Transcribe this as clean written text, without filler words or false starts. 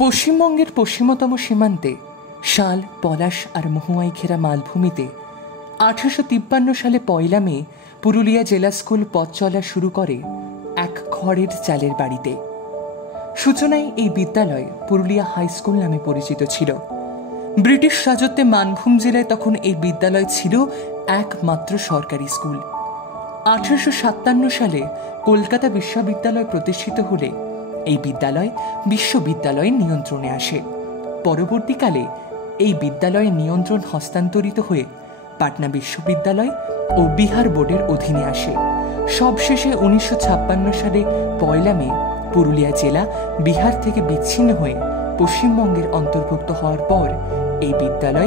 পশ্চিমবঙ্গের পশ্চিমতম সীমান্তে শাল, পলাশ আর মহুয়ায় ঘেরা মালভূমিতে 1853 সালে 1 মে পুরুলিয়া জেলা স্কুল পথ চলা শুরু করে এক খড়ের চালের বাড়িতে। সূচনায় এই বিদ্যালয় পুরুলিয়া হাই স্কুল নামে পরিচিত ছিল। ব্রিটিশ রাজত্বে মানভূম জেলায় তখন এই বিদ্যালয় ছিল একমাত্র সরকারি স্কুল। 1857 সালে কলকাতা বিশ্ববিদ্যালয় প্রতিষ্ঠিত হলে এই বিদ্যালয় বিশ্ববিদ্যালয়ের নিয়ন্ত্রণে আসে। পরবর্তীকালে এই বিদ্যালয়ের নিয়ন্ত্রণ হস্তান্তরিত হয়ে পাটনা বিশ্ববিদ্যালয় ও বিহার বোর্ডের অধীনে আসে। সবশেষে 1956 সালে 1 মে পুরুলিয়া জেলা বিহার থেকে বিচ্ছিন্ন হয়ে পশ্চিমবঙ্গের অন্তর্ভুক্ত হওয়ার পর এই বিদ্যালয়